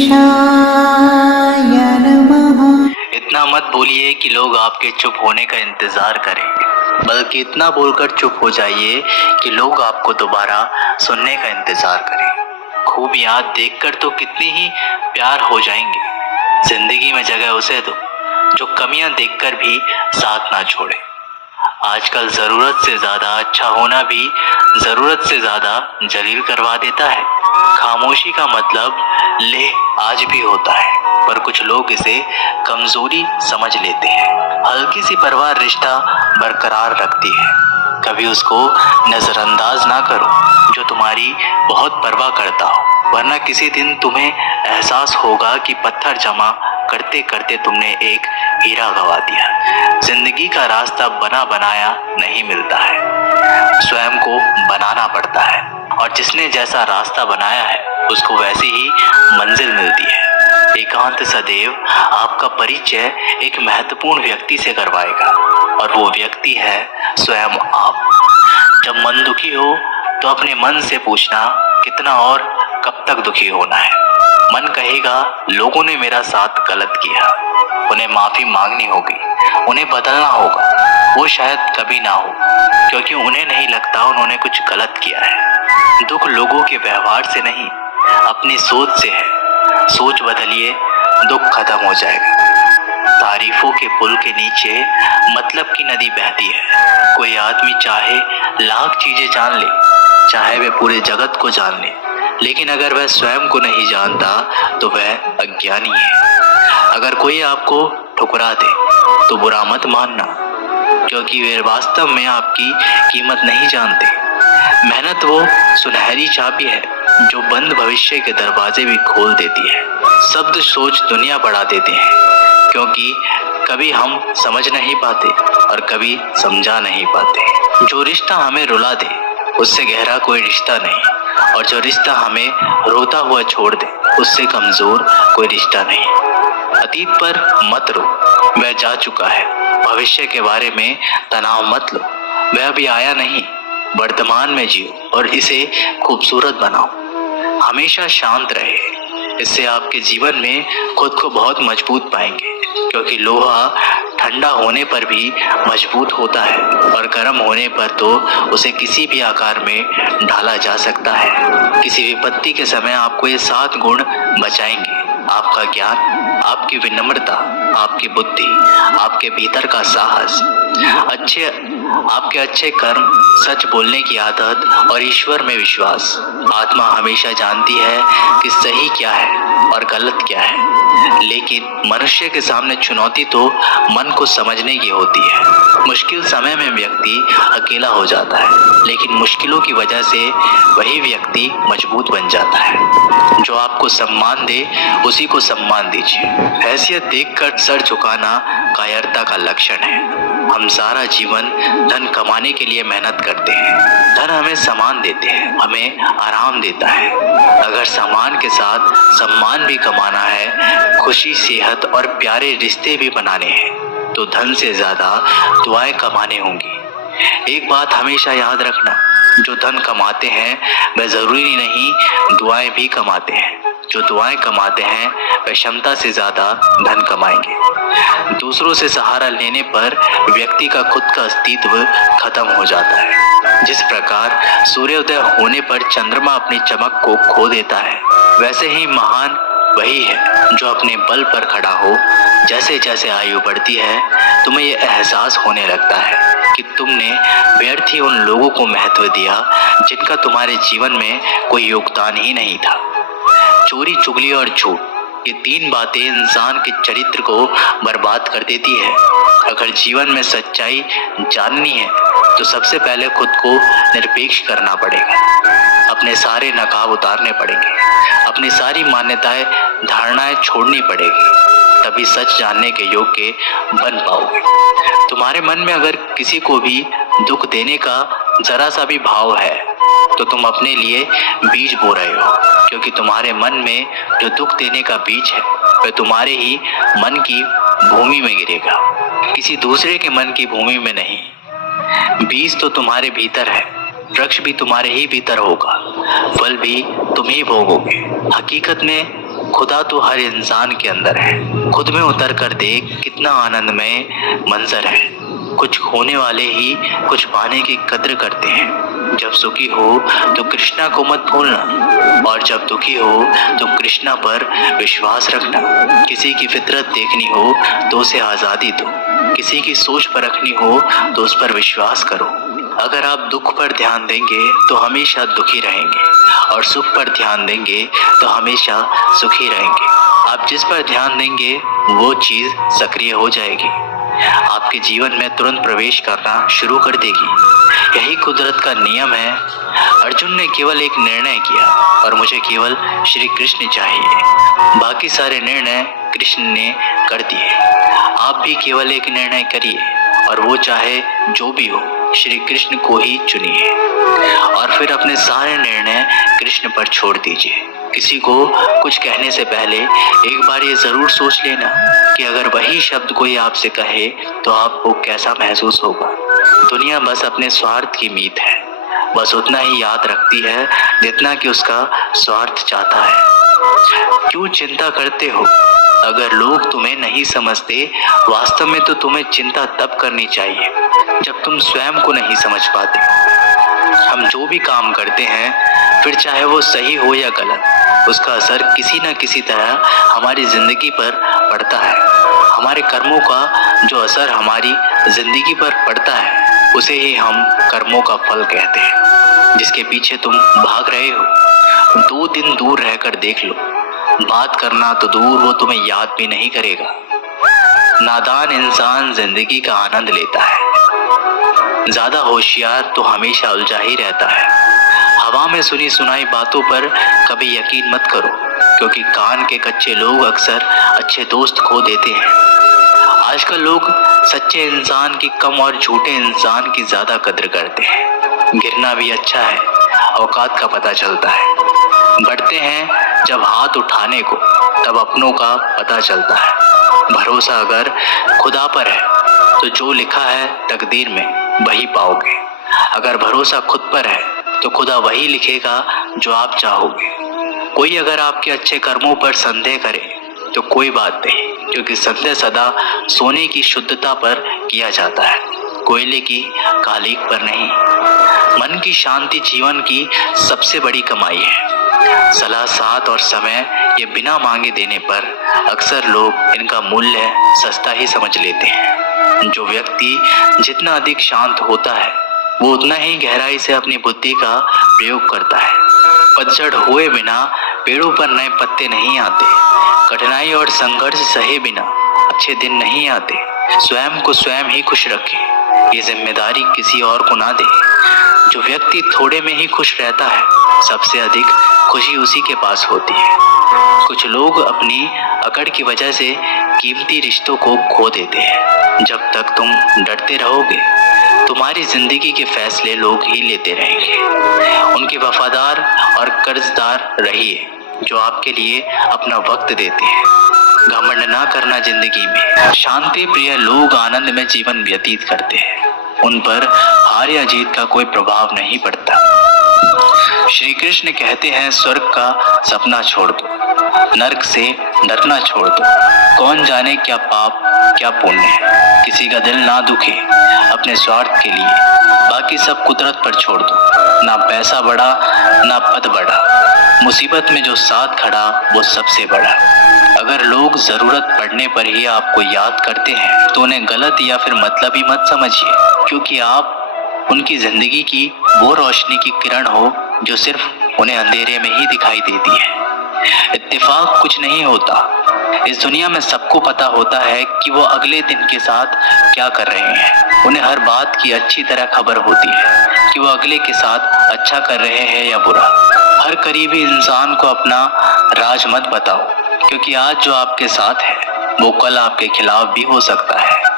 नमः। इतना मत बोलिए कि लोग आपके चुप होने का इंतजार करें, बल्कि इतना बोलकर चुप हो जाइए कि लोग आपको दोबारा सुनने का इंतजार करें। खूबियां देखकर तो कितनी ही प्यार हो जाएंगे। जिंदगी में जगह उसे दो जो कमियां देखकर भी साथ ना छोड़े। आजकल जरूरत से ज्यादा अच्छा होना भी जरूरत से ज्यादा जलील करवा देता है। खामोशी का मतलब ले आज भी होता है, पर कुछ लोग इसे कमजोरी समझ लेते हैं। हल्की सी परवाह रिश्ता बरकरार रखती है। कभी उसको नजरअंदाज ना करो जो तुम्हारी बहुत परवाह करता हो, वरना किसी दिन तुम्हें एहसास होगा कि पत्थर जमा करते करते तुमने एक हीरा गवा दिया। जिंदगी का रास्ता बना बनाया नहीं मिलता है, स्वयं को बनाना पड़ता है, और जिसने जैसा रास्ता बनाया है उसको वैसी ही मंजिल मिलती है। एकांत सदैव आपका परिचय एक महत्वपूर्ण व्यक्ति से करवाएगा, और वो व्यक्ति है स्वयं आप। जब मन दुखी हो तो अपने मन से पूछना कितना और कब तक दुखी होना है। मन कहेगा लोगों ने मेरा साथ गलत किया, उन्हें माफी मांगनी होगी, उन्हें बदलना होगा। वो शायद कभी ना हो, क्योंकि उन्हें नहीं लगता उन्होंने कुछ गलत किया है। दुख लोगों के व्यवहार से नहीं, अपनी सोच से है। सोच बदलिए, दुख खत्म हो जाएगा। तारीफों के पुल के नीचे मतलब की नदी बहती है। कोई आदमी चाहे लाख चीजें जान ले, चाहे वह पूरे जगत को जान ले, लेकिन अगर वह स्वयं को नहीं जानता तो वह अज्ञानी है। अगर कोई आपको ठुकरा दे तो बुरा मत मानना, क्योंकि वे वास्तव में आपकी कीमत नहीं जानते। मेहनत वो सुनहरी चाबी है जो बंद भविष्य के दरवाजे भी खोल देती है। शब्द सोच दुनिया बढ़ा देते हैं, क्योंकि कभी हम समझ नहीं पाते और कभी समझा नहीं पाते। जो रिश्ता हमें रुला दे उससे गहरा कोई रिश्ता नहीं, और जो रिश्ता हमें रोता हुआ छोड़ दे उससे कमजोर कोई रिश्ता नहीं। अतीत पर मत रो, वह जा चुका है। भविष्य के बारे में तनाव मत लो, वह अभी आया नहीं। वर्तमान में जियो और इसे खूबसूरत बनाओ। हमेशा शांत रहे, इससे आपके जीवन में खुद को बहुत मजबूत पाएंगे, क्योंकि लोहा ठंडा होने पर भी मजबूत होता है, और गर्म होने पर तो उसे किसी भी आकार में ढाला जा सकता है। किसी विपत्ति के समय आपको ये 7 गुण बचाएंगे: आपका ज्ञान, आपकी विनम्रता, आपकी बुद्धि, आपके भीतर का साहस, आपके अच्छे कर्म, सच बोलने की आदत और ईश्वर में विश्वास। आत्मा हमेशा जानती है कि सही क्या है और गलत क्या है, लेकिन मनुष्य के सामने चुनौती तो मन को समझने की होती है। मुश्किल समय में व्यक्ति अकेला हो जाता है, लेकिन मुश्किलों की वजह से वही व्यक्ति मजबूत बन जाता है। जो आपको सम्मान दे उसी को सम्मान दीजिए। हैसियत देखकर सर झुकाना कायरता का लक्षण है। हम सारा जीवन धन कमाने के लिए मेहनत करते हैं। धन हमें सामान देते हैं, हमें आराम देता है। अगर सामान के साथ सम्मान भी कमाना है, खुशी, सेहत और प्यारे रिश्ते भी बनाने हैं, तो धन से ज्यादा दुआएं कमाने होंगी। एक बात हमेशा याद रखना, जो धन कमाते हैं वह जरूरी नहीं दुआएं भी कमाते हैं। जो दुआएं कमाते हैं वह क्षमता से ज्यादा धन कमाएंगे। दूसरों से सहारा लेने पर व्यक्ति का खुद का अस्तित्व खत्म हो जाता है। जिस प्रकार सूर्योदय होने पर चंद्रमा अपनी चमक को खो देता है, वैसे ही महान वही है जो अपने बल पर खड़ा हो। जैसे जैसे आयु बढ़ती है, तुम्हें यह एहसास होने लगता है कि तुमने व्यर्थ ही उन लोगों को महत्व दिया जिनका तुम्हारे जीवन में कोई योगदान ही नहीं था। चोरी, चुगली और झूठ, ये 3 बातें इंसान के चरित्र को बर्बाद कर देती है। अगर जीवन में सच्चाई जाननी है तो सबसे पहले खुद को निरपेक्ष करना पड़ेगा। अपने सारे नकाब उतारने पड़ेंगे, अपनी सारी मान्यताएं, धारणाएं छोड़नी पड़ेगी, तभी सच जानने के योग्य बन पाओगे। तुम्हारे मन में अगर किसी को भी दुख देने का जरा सा भी भाव है तो तुम अपने लिए बीज बो रहे हो, क्योंकि तुम्हारे मन में जो दुख देने का बीज है वह तुम्हारे ही मन की भूमि में गिरेगा, किसी दूसरे के मन की भूमि में नहीं। बीज तो तुम्हारे भीतर है, वृक्ष भी तुम्हारे ही भीतर होगा, फल भी तुम ही भोगोगे। हकीकत में खुदा तो हर इंसान के अंदर है। खुद में उतर कर देख कितना आनंदमय मंजर है। कुछ खोने वाले ही कुछ पाने की कद्र करते हैं। जब सुखी हो तो कृष्णा को मत भूलना, और जब दुखी हो तो कृष्णा पर विश्वास रखना। किसी की फितरत देखनी हो तो उसे आज़ादी दो, किसी की सोच परखनी हो तो उस पर विश्वास करो। अगर आप दुख पर ध्यान देंगे तो हमेशा दुखी रहेंगे, और सुख पर ध्यान देंगे तो हमेशा सुखी रहेंगे। आप जिस पर ध्यान देंगे वो चीज़ सक्रिय हो जाएगी, आपके जीवन में तुरंत प्रवेश करना शुरू कर देगी। यही कुदरत का नियम है। अर्जुन ने केवल एक निर्णय किया, और मुझे केवल श्री कृष्ण चाहिए। बाकी सारे निर्णय कृष्ण ने कर दिए। आप भी केवल एक निर्णय करिए, और वो चाहे जो भी हो, श्री कृष्ण को ही चुनिए, और फिर अपने सारे निर्णय कृष्ण पर छोड़ दीजिए। किसी को कुछ कहने से पहले एक बार ये जरूर सोच लेना कि अगर वही शब्द कोई आपसे कहे तो आपको कैसा महसूस होगा। दुनिया बस अपने स्वार्थ की मीत है, बस उतना ही याद रखती है जितना कि उसका स्वार्थ चाहता है। क्यों चिंता करते हो? अगर लोग तुम्हें नहीं समझते, वास्तव में तो तुम्हें चिंता तब करनी चाहिए जब तुम स्वयं को नहीं समझ पाते। हम जो भी काम करते हैं, फिर चाहे वो सही हो या गलत, उसका असर किसी न किसी तरह हमारी जिंदगी पर पड़ता है। हमारे कर्मों का जो असर हमारी जिंदगी पर पड़ता है, उसे ही हम कर्मों का फल कहते हैं। जिसके पीछे तुम भाग रहे हो, 2 दिन दूर रहकर देख लो। बात करना तो दूर, वो तुम्हें याद भी नहीं करेगा। नादान इंसान जिंदगी का आनंद लेता है, ज्यादा होशियार तो हमेशा उलझा ही रहता है। हवा में सुनी सुनाई बातों पर कभी यकीन मत करो, क्योंकि कान के कच्चे लोग अक्सर अच्छे दोस्त खो देते हैं। आजकल लोग सच्चे इंसान की कम और झूठे इंसान की ज्यादा कद्र करते हैं। गिरना भी अच्छा है, औकात का पता चलता है। बढ़ते हैं जब हाथ उठाने को, तब अपनों का पता चलता है। भरोसा अगर खुदा पर है तो जो लिखा है तकदीर में वही पाओगे। अगर भरोसा खुद पर है तो खुदा वही लिखेगा जो आप चाहोगे। कोई अगर आपके अच्छे कर्मों पर संदेह करे तो कोई बात नहीं, क्योंकि संदेह सदा सोने की शुद्धता पर किया जाता है, कोयले की कालिक पर नहीं। मन की शांति जीवन की सबसे बड़ी कमाई है। सलाह, साथ और समय ये बिना मांगे देने पर अक्सर लोग इनका मूल्य सस्ता ही समझ लेते हैं। जो व्यक्ति जितना अधिक शांत होता है, वो उतना ही गहराई से अपनी बुद्धि का प्रयोग करता है। पतझड़ हुए बिना पेड़ों पर नए पत्ते नहीं आते। कठिनाई और संघर्ष सहे बिना अच्छे दिन नहीं आते। स्वयं को स्वयं ही खुश रखें, ये जिम्मेदारी किसी और को ना दे। जो व्यक्ति थोड़े में ही खुश रहता है, सबसे अधिक खुशी उसी के पास होती है। कुछ लोग अपनी अकड़ की वजह से कीमती रिश्तों को खो देते हैं। जब तक तुम डरते रहोगे, तुम्हारी जिंदगी के फैसले लोग ही लेते रहेंगे। उनके वफादार और कर्जदार रहिए जो आपके लिए अपना वक्त देते हैं। घमंड ना करना जिंदगी में। शांति प्रिय लोग आनंद में जीवन व्यतीत करते हैं। उन पर हार या जीत का कोई प्रभाव नहीं पड़ता। श्री कृष्ण कहते हैं, स्वर्ग का सपना छोड़ दो, नरक से डरना छोड़ दो। कौन जाने क्या पाप क्या पुण्य है। किसी का दिल ना दुखे अपने स्वार्थ के लिए, बाकी सब कुदरत पर छोड़ दो। ना पैसा बढ़ा ना पद बढ़ा, मुसीबत में जो साथ खड़ा वो सबसे बड़ा। अगर लोग जरूरत पड़ने पर ही आपको याद करते हैं तो उन्हें गलत या फिर मतलबी मत समझिए, क्योंकि आप उनकी जिंदगी की वो रोशनी की किरण हो जो सिर्फ उन्हें अंधेरे में ही दिखाई देती है। इत्तेफाक कुछ नहीं होता। इस दुनिया में सबको पता होता है कि वो अगले दिन के साथ क्या कर रहे हैं। उन्हें हर बात की अच्छी तरह खबर होती है कि वो अगले के साथ अच्छा कर रहे हैं या बुरा। हर करीबी इंसान को अपना राज मत बताओ, क्योंकि आज जो आपके साथ है वो कल आपके खिलाफ भी हो सकता है।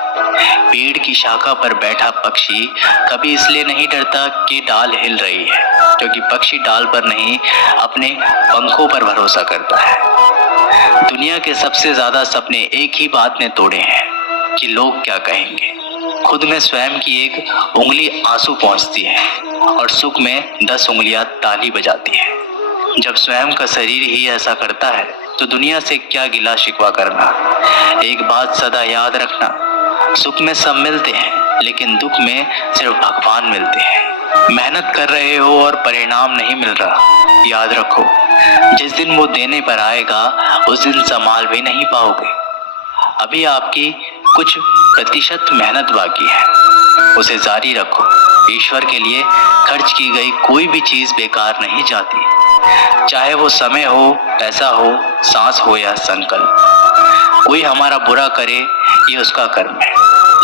पेड़ की शाखा पर बैठा पक्षी कभी इसलिए नहीं डरता कि डाल हिल रही है, क्योंकि पक्षी डाल पर नहीं अपने पंखों पर भरोसा करता है। दुनिया के सबसे ज्यादा सपने एक ही बात ने तोड़े हैं कि लोग क्या कहेंगे। खुद में स्वयं की एक उंगली आंसू पहुंचती है और सुख में 10 उंगलियां ताली बजाती है। जब स्वयं का शरीर ही ऐसा करता है तो दुनिया से क्या गिला शिकवा करना। एक बात सदा याद रखना, सुख में सब मिलते हैं लेकिन दुख में सिर्फ भगवान मिलते हैं। मेहनत कर रहे हो और परिणाम नहीं मिल रहा, याद रखो जिस दिन वो देने पर आएगा उस दिन संभाल भी नहीं पाओगे। अभी आपकी कुछ प्रतिशत मेहनत बाकी है, उसे जारी रखो। ईश्वर के लिए खर्च की गई कोई भी चीज बेकार नहीं जाती, चाहे वो समय हो, पैसा हो, सांस हो या संकल्प। कोई हमारा बुरा करे ये उसका कर्म है,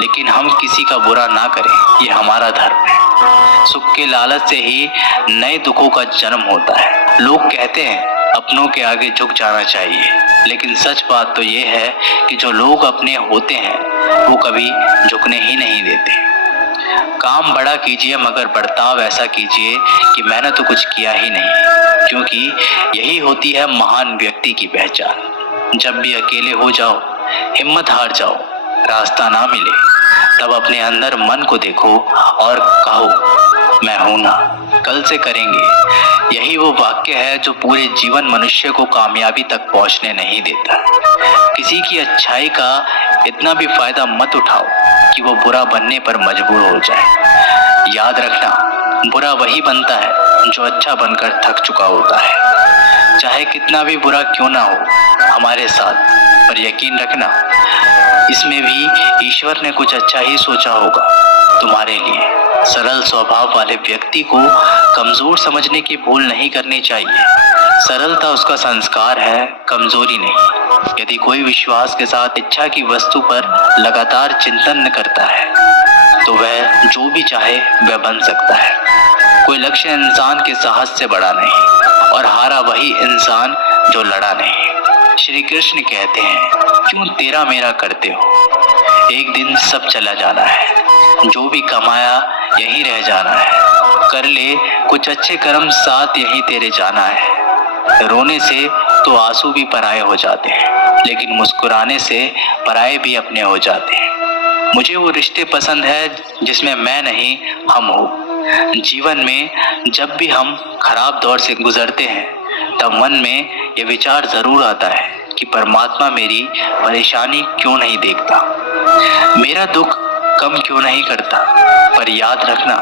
लेकिन हम किसी का बुरा ना करें ये हमारा धर्म है। सुख के लालच से ही नए दुखों का जन्म होता है। लोग कहते हैं अपनों के आगे झुक जाना चाहिए, लेकिन सच बात तो ये है कि जो लोग अपने होते हैं वो कभी झुकने ही नहीं देते। काम बड़ा कीजिए मगर बर्ताव ऐसा कीजिए कि मैंने तो कुछ किया ही नहीं, क्योंकि यही होती है महान व्यक्ति की पहचान। जब भी अकेले हो जाओ, हिम्मत हार जाओ, रास्ता ना मिले, तब अपने अंदर मन को देखो और कहो मैं हूं ना, कल से करेंगे। यही वो वाक्य है जो पूरे जीवन मनुष्य को कामयाबी तक पहुंचने नहीं देता। किसी की अच्छाई का इतना भी फायदा मत उठाओ कि वो बुरा बनने पर मजबूर हो जाए। याद रखना, बुरा वही बनता है जो अच्छा बनकर थक चुका होता है। चाहे कितना भी बुरा क्यों ना हो हमारे साथ, पर यकीन रखना इसमें भी ईश्वर ने कुछ अच्छा ही सोचा होगा तुम्हारे लिए। सरल स्वभाव वाले व्यक्ति को कमजोर समझने की भूल नहीं करनी चाहिए। सरलता उसका संस्कार है, कमजोरी नहीं। यदि कोई विश्वास के साथ इच्छा की वस्तु पर लगातार चिंतन करता है तो वह जो भी चाहे वह बन सकता है। कोई लक्ष्य इंसान के साहस से बड़ा नहीं, और हारा वही इंसान जो लड़ा नहीं। श्री कृष्ण कहते हैं क्यों तेरा मेरा करते हो, एक दिन सब चला जाना है, जो भी कमाया यहीं रह जाना है। कर ले कुछ अच्छे कर्म, साथ यहीं तेरे जाना है। रोने से तो आंसू भी पराये हो जाते हैं, लेकिन मुस्कुराने से पराये भी अपने हो जाते हैं। मुझे वो रिश्ते पसंद है जिसमें मैं नहीं हम हो। जीवन में जब भी हम खराब दौर से गुजरते हैं तब मन में ये विचार जरूर आता है कि परमात्मा मेरी परेशानी क्यों नहीं देखता, मेरा दुख कम क्यों नहीं करता। पर याद रखना,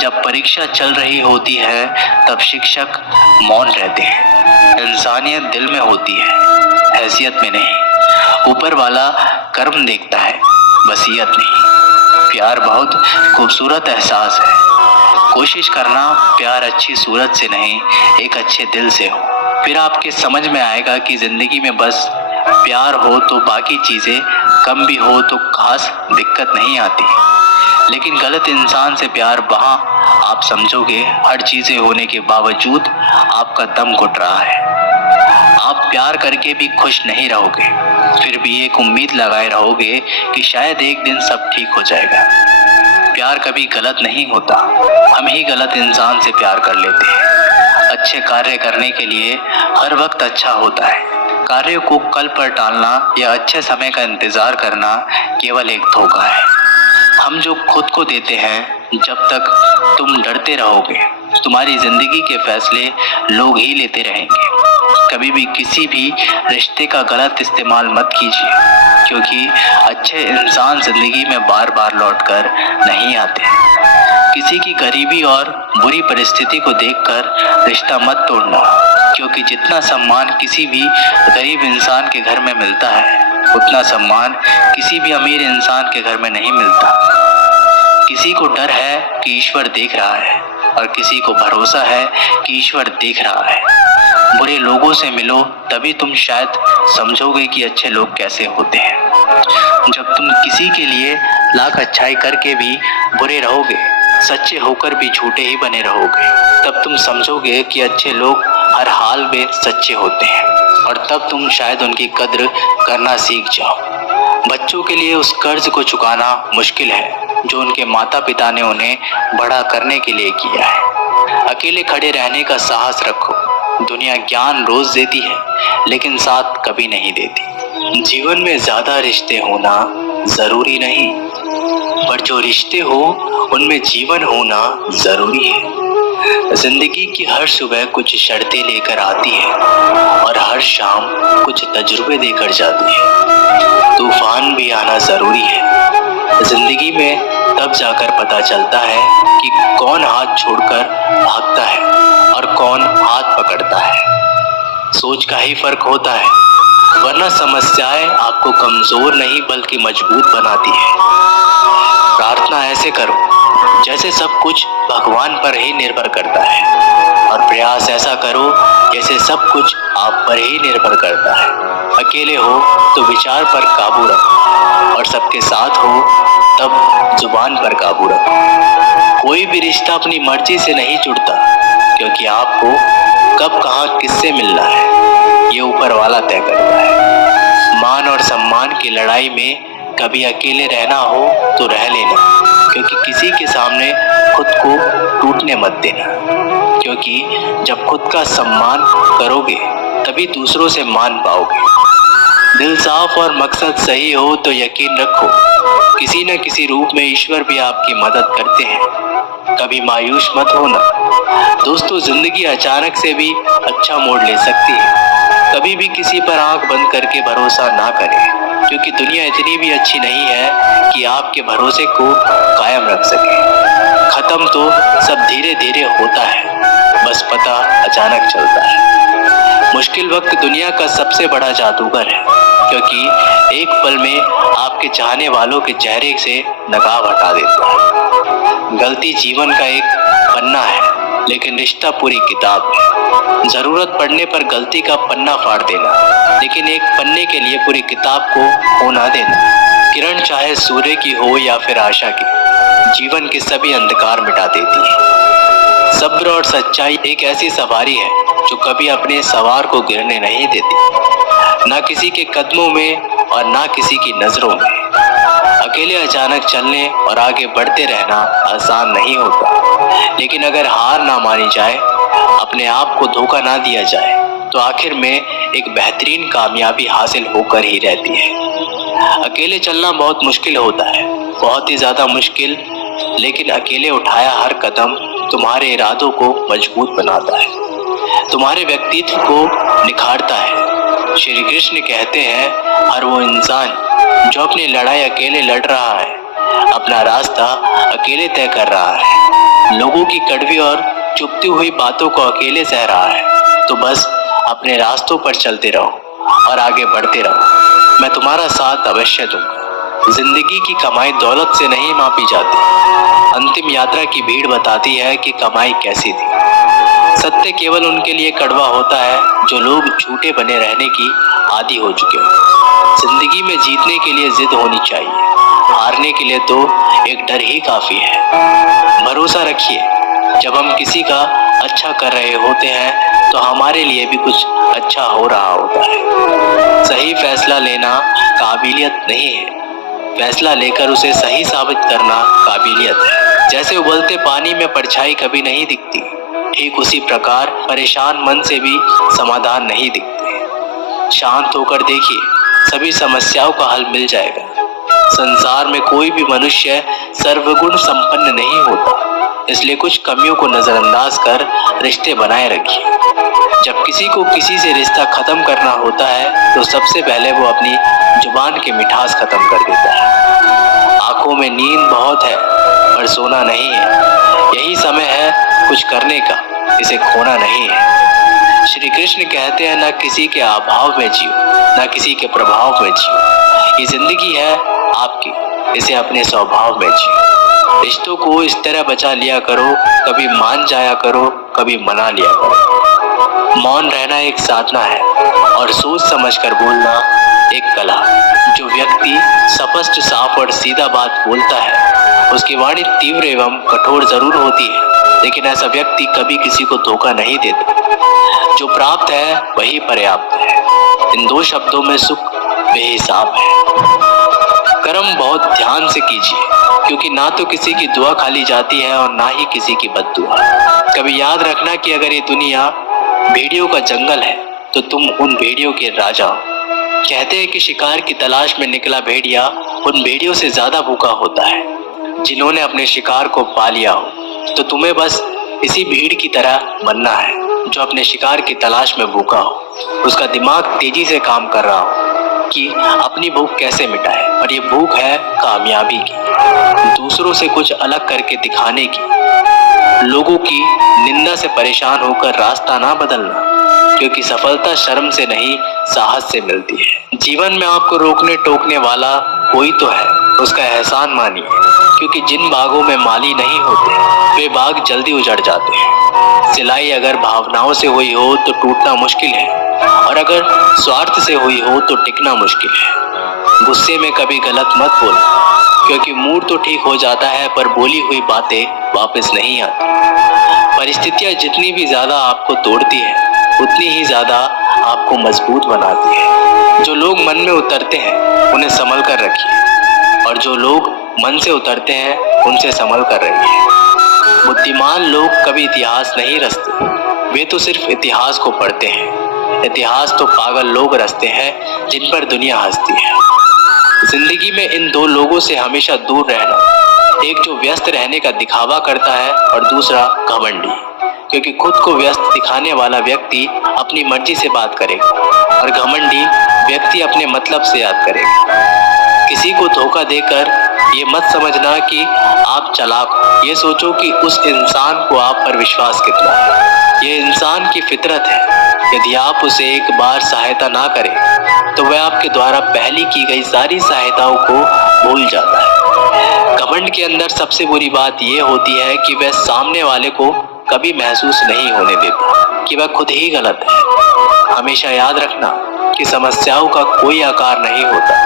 जब परीक्षा चल रही होती है तब शिक्षक मौन रहते हैं। इंसानियत दिल में होती है, हैसियत में नहीं। ऊपर वाला कर्म देखता है, वसीयत नहीं। प्यार बहुत खूबसूरत एहसास है। कोशिश करना प्यार अच्छी सूरत से नहीं, एक अच्छे दिल से हो। फिर आपके समझ में आएगा कि जिंदगी में बस प्यार हो तो बाकी चीजें कम भी हो तो खास दिक्कत नहीं आती। लेकिन गलत इंसान से प्यार वहाँ आप समझोगे हर चीजें होने के बावजूद आपका दम घुट रहा है। आप प्यार करके भी खुश नहीं रहोगे, फिर भी एक उम्मीद लगाए रहोगे कि शायद एक दिन सब ठीक हो जाएगा। प्यार कभी गलत नहीं होता, हम ही गलत इंसान से प्यार कर लेते हैं। अच्छे कार्य करने के लिए हर वक्त अच्छा होता है। कार्य को कल पर टालना या अच्छे समय का इंतजार करना केवल एक धोखा है। हम जो खुद को देते हैं, जब तक तुम डरते रहोगे तुम्हारी जिंदगी के फैसले लोग ही लेते रहेंगे। कभी भी किसी भी रिश्ते का गलत इस्तेमाल मत कीजिए, क्योंकि अच्छे इंसान जिंदगी में बार बार लौटकर नहीं आते। किसी की गरीबी और बुरी परिस्थिति को देखकर रिश्ता मत तोड़ना, क्योंकि जितना सम्मान किसी भी गरीब इंसान के घर में मिलता है उतना सम्मान किसी भी अमीर इंसान के घर में नहीं मिलता। किसी को डर है कि ईश्वर देख रहा है और किसी को भरोसा है कि ईश्वर देख रहा है। बुरे लोगों से मिलो तभी तुम शायद समझोगे कि अच्छे लोग कैसे होते हैं। जब तुम किसी के लिए लाख अच्छाई करके भी बुरे रहोगे, सच्चे होकर भी झूठे ही बने रहोगे, तब तुम समझोगे कि अच्छे लोग हर हाल में सच्चे होते हैं, और तब तुम शायद उनकी कद्र करना सीख जाओ। बच्चों के लिए उस कर्ज को चुकाना मुश्किल है जो उनके माता पिता ने उन्हें बड़ा करने के लिए किया है। अकेले खड़े रहने का साहस रखो। दुनिया ज्ञान रोज देती है लेकिन साथ कभी नहीं देती। जीवन में ज्यादा रिश्ते होना जरूरी नहीं, पर जो रिश्ते हो उनमें जीवन होना जरूरी है। जिंदगी की हर सुबह कुछ शर्तें लेकर आती है और हर शाम कुछ तजुर्बे देकर जाती है। तूफान भी आना जरूरी है। जिंदगी में तब जाकर पता चलता है कि कौन हाथ छोड़कर भागता है और कौन हाथ पकड़ता है। सोच का ही फर्क होता है, वरना समस्याएं आपको कमजोर नहीं बल्कि मजबूत बनाती है। प्रार्थना ऐसे करो जैसे सब कुछ भगवान पर ही निर्भर करता है, और प्रयास ऐसा करो जैसे सब कुछ आप पर ही निर्भर करता है। अकेले हो तो विचार पर काबू रखो, और सबके साथ हो तब जुबान पर काबू रखो। कोई भी रिश्ता अपनी मर्जी से नहीं जुड़ता, क्योंकि आपको कब कहाँ किससे मिलना है ये ऊपर वाला तय करता है। मान और सम्मान की लड़ाई में कभी अकेले रहना हो तो रह लेना, क्योंकि किसी के सामने खुद को टूटने मत देना, क्योंकि जब खुद का सम्मान करोगे तभी दूसरों से मान पाओगे। दिल साफ और मकसद सही हो तो यकीन रखो किसी न किसी रूप में ईश्वर भी आपकी मदद करते हैं। कभी मायूस मत होना दोस्तों, जिंदगी अचानक से भी अच्छा मोड़ ले सकती है। कभी भी किसी पर आंख बंद करके भरोसा ना करें, क्योंकि दुनिया इतनी भी अच्छी नहीं है कि आपके भरोसे को कायम रख सके। खत्म तो सब धीरे धीरे होता है, बस पता अचानक चलता है। मुश्किल वक्त दुनिया का सबसे बड़ा जादूगर है, क्योंकि एक पल में आपके चाहने वालों के चेहरे से नकाब हटा देता है। गलती जीवन का एक पन्ना है, लेकिन रिश्ता पूरी किताब है। जरूरत पड़ने पर गलती का पन्ना फाड़ देना, लेकिन एक पन्ने के लिए पूरी किताब को खो ना देना। किरण चाहे सूर्य की हो या फिर आशा की, जीवन के सभी अंधकार मिटा देती है। सब्र और सच्चाई एक ऐसी सवारी है जो कभी अपने सवार को गिरने नहीं देती, ना किसी के कदमों में और ना किसी की नजरों में। अकेले अचानक चलने और आगे बढ़ते रहना आसान नहीं होता, लेकिन अगर हार ना मानी जाए, अपने आप को धोखा ना दिया जाए, तो आखिर में एक बेहतरीन कामयाबी हासिल होकर ही रहती है। अकेले चलना बहुत मुश्किल होता है, बहुत ही ज्यादा मुश्किल, लेकिन अकेले उठाया हर कदम तुम्हारे इरादों को मजबूत बनाता है, तुम्हारे व्यक्तित्व को निखारता है। श्री कृष्ण कहते हैं, हर वो इंसान जो अपनी लड़ाई अकेले लड़ रहा है, अपना रास्ता अकेले तय कर रहा है, लोगों की कड़वी और चुभती हुई बातों को अकेले सह रहा है, तो बस अपने रास्तों पर चलते रहो और आगे बढ़ते रहो। मैं तुम्हारा साथ अवश्य दूंगा। जिंदगी की कमाई दौलत से नहीं मापी जाती, अंतिम यात्रा की भीड़ बताती है कि कमाई कैसी थी। सत्य केवल उनके लिए कड़वा होता है जो लोग झूठे बने रहने की आदी हो चुके हैं। जिंदगी में जीतने के लिए जिद होनी चाहिए, हारने के लिए तो एक डर ही काफी है। भरोसा रखिए, जब हम किसी का अच्छा कर रहे होते हैं तो हमारे लिए भी कुछ अच्छा हो रहा होता है। सही फैसला लेना काबिलियत नहीं है, फैसला लेकर उसे सही साबित करना काबिलियत है। जैसे उबलते पानी में परछाई कभी नहीं दिखती, ठीक उसी प्रकार परेशान मन से भी समाधान नहीं दिखते। शांत होकर देखिए, सभी समस्याओं का हल मिल जाएगा। संसार में कोई भी मनुष्य सर्वगुण संपन्न नहीं होता, इसलिए कुछ कमियों को नजरअंदाज कर रिश्ते बनाए रखिए। जब किसी को किसी से रिश्ता खत्म करना होता है तो सबसे पहले वो अपनी जुबान की मिठास खत्म कर देता है। आंखों में नींद बहुत है पर सोना नहीं है, यही समय है कुछ करने का, इसे खोना नहीं है। श्री कृष्ण कहते हैं, न किसी के अभाव में जियो, न किसी के प्रभाव में जियो। ये जिंदगी है आपकी, इसे अपने स्वभाव में जियो। रिश्तों को इस तरह बचा लिया करो, कभी मान जाया करो, कभी मना लिया करो। मौन रहना एक साधना है और सोच समझकर बोलना एक कला। जो व्यक्ति स्पष्ट, साफ और सीधा बात बोलता है, उसकी वाणी तीव्र एवं कठोर जरूर होती है, लेकिन ऐसा व्यक्ति कभी किसी को धोखा नहीं देता। जो प्राप्त है वही पर्याप्त है। इन दो शब्दों में सुख बेहिसाब है। कर्म बहुत ध्यान से कीजिए, क्योंकि ना तो किसी की दुआ खाली जाती है और ना ही किसी की बद्दुआ। कभी याद रखना कि अगर ये दुनिया भेड़ियों का जंगल है तो तुम उन भेड़ियों के राजा हो। कहते हैं कि शिकार की तलाश में निकला भेड़िया उन भेड़ियों से ज्यादा भूखा होता है जिन्होंने अपने शिकार को पा लिया हो। तो तुम्हें बस इसी भीड़ की तरह बनना है जो अपने शिकार की तलाश में भूखा हो। उसका दिमाग तेजी से काम कर रहा हो कि अपनी भूख कैसे मिटाए, और ये भूख है कामयाबी की, दूसरों से कुछ अलग करके दिखाने की, लोगों की निंदा से परेशान होकर रास्ता ना बदलना, क्योंकि सफलता शर्म से नहीं साहस से मिलती है। जीवन में आपको रोकने टोकने वाला कोई तो है, उसका एहसान मानिए, क्योंकि जिन बागों में माली नहीं होते वे बाग जल्दी उजड़ जाते हैं। सिलाई अगर भावनाओं से हुई हो तो टूटना मुश्किल है, और अगर स्वार्थ से हुई हो तो टिकना मुश्किल है। गुस्से में कभी गलत मत बोलो, क्योंकि मूड तो ठीक हो जाता है पर बोली हुई बातें वापस नहीं आती। परिस्थितियां जितनी भी ज्यादा आपको तोड़ती है उतनी ही ज्यादा आपको मजबूत बनाती है। जो लोग मन में उतरते हैं उन्हें संभल कर रखिए, और जो लोग मन से उतरते हैं उनसे संभल कर रहिए। बुद्धिमान लोग कभी इतिहास नहीं रचते, वे तो सिर्फ इतिहास को पढ़ते हैं। इतिहास तो पागल लोग रचते हैं जिन पर दुनिया हंसती है। जिंदगी में इन दो लोगों से हमेशा दूर रहना, एक जो व्यस्त रहने का दिखावा करता है और दूसरा घमंडी, क्योंकि खुद को व्यस्त दिखाने वाला व्यक्ति अपनी मर्जी से बात करेगा और घमंडी व्यक्ति अपने मतलब से याद करेगा। किसी को धोखा देकर ये मत समझना कि आप चालाक हो, ये सोचो कि उस इंसान को आप पर विश्वास कितना है। ये इंसान की फितरत है, यदि आप उसे एक बार सहायता ना करें तो वह आपके द्वारा पहले की गई सारी सहायताओं को भूल जाता है। घमंड के अंदर सबसे बुरी बात यह होती है कि वह सामने वाले को कभी महसूस नहीं होने देता कि वह खुद ही गलत है। हमेशा याद रखना कि समस्याओं का कोई आकार नहीं होता,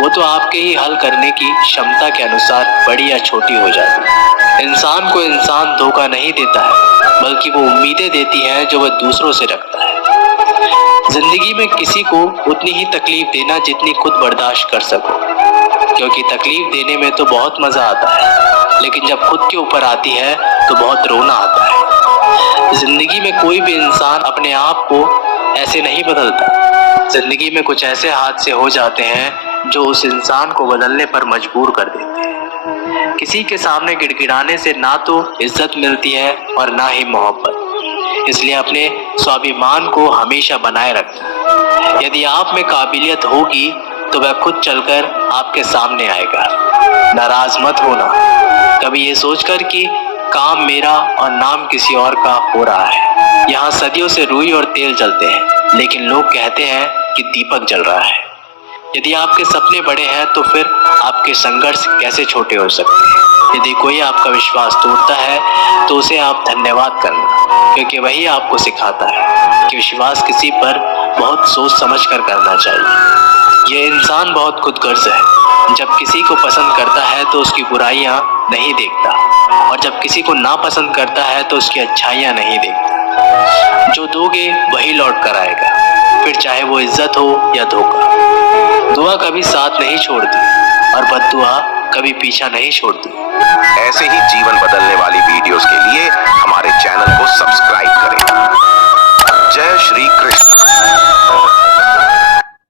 वो तो आपके ही हल करने की क्षमता के अनुसार बड़ी या छोटी हो जाती है। इंसान को इंसान धोखा नहीं देता है, बल्कि वो उम्मीदें देती है जो वह दूसरों से रखता है। जिंदगी में किसी को उतनी ही तकलीफ देना जितनी खुद बर्दाश्त कर सको, क्योंकि तकलीफ देने में तो बहुत मजा आता है, लेकिन जब खुद के ऊपर आती है तो बहुत रोना आता है। जिंदगी में कोई भी इंसान अपने आप को ऐसे नहीं बदलता। जिंदगी में कुछ ऐसे हादसे हो जाते हैं जो उस इंसान को बदलने पर मजबूर कर देते हैं। किसी के सामने गिड़गिड़ाने से ना तो इज्जत मिलती है और ना ही मोहब्बत, इसलिए अपने स्वाभिमान को हमेशा बनाए रखना। यदि आप में काबिलियत होगी तो वह खुद चलकर आपके सामने आएगा। नाराज मत होना कभी ये सोचकर कि काम मेरा और नाम किसी और का हो रहा है। यहाँ सदियों से रुई और तेल जलते हैं, लेकिन लोग कहते हैं कि दीपक जल रहा है। यदि आपके सपने बड़े हैं तो फिर आपके संघर्ष कैसे छोटे हो सकते हैं। यदि कोई आपका विश्वास तोड़ता है तो उसे आप धन्यवाद करना, क्योंकि वही आपको सिखाता है कि विश्वास किसी पर बहुत सोच समझ कर करना चाहिए। ये इंसान बहुत खुदगर्ज है, जब किसी को पसंद करता है तो उसकी बुराइयां नहीं देखता, और जब किसी को नापसंद करता है तो उसकी अच्छाइयां नहीं देखता। जो दोगे वही लौट कर आएगा, फिर चाहे वो इज्जत हो या धोखा। दुआ कभी साथ नहीं छोड़ती और बद्दुआ कभी पीछा नहीं छोड़ती। ऐसे ही जीवन बदलने वाली वीडियोस के लिए हमारे चैनल को सब्सक्राइब